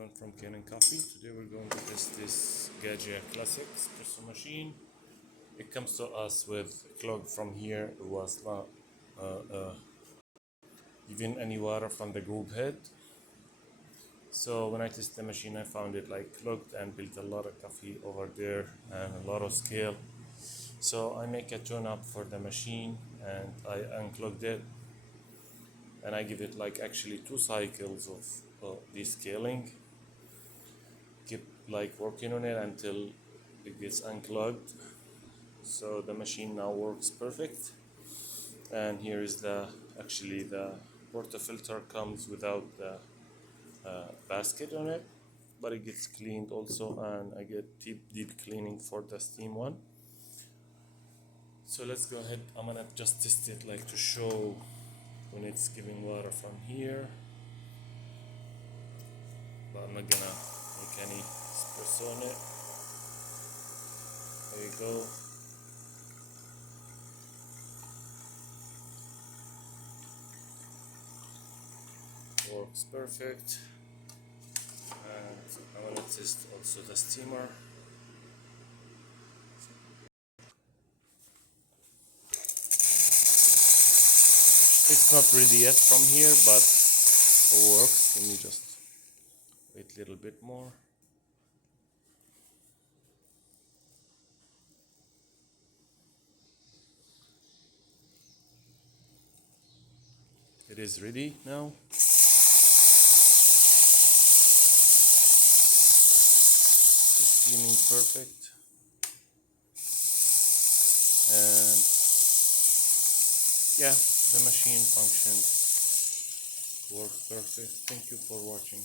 I'm from Kanen Coffee. Today we're going to test this Gaggia Classic Espresso machine. It comes to us with a clog from here. It was not even any water from the group head. So when I tested the machine, I found it like clogged and built a lot of coffee over there and a lot of scale. So I make a tune up for the machine and I unclogged it and I give it like actually 2 cycles of descaling. Keep like working on it until it gets unclogged. So the machine now works perfect. And here is the portafilter comes without the basket on it, but it gets cleaned also, and I get deep cleaning for the steam one. So let's go ahead. I'm gonna just test it like to show when it's giving water from here, but I'm not gonna make any espresso on it. There you go. Works perfect. And I want to test also the steamer. It's not ready yet from here, but it works. Let me just wait a little bit more. It is ready now. It's steaming perfect. And yeah, the machine functions, works perfect. Thank you for watching.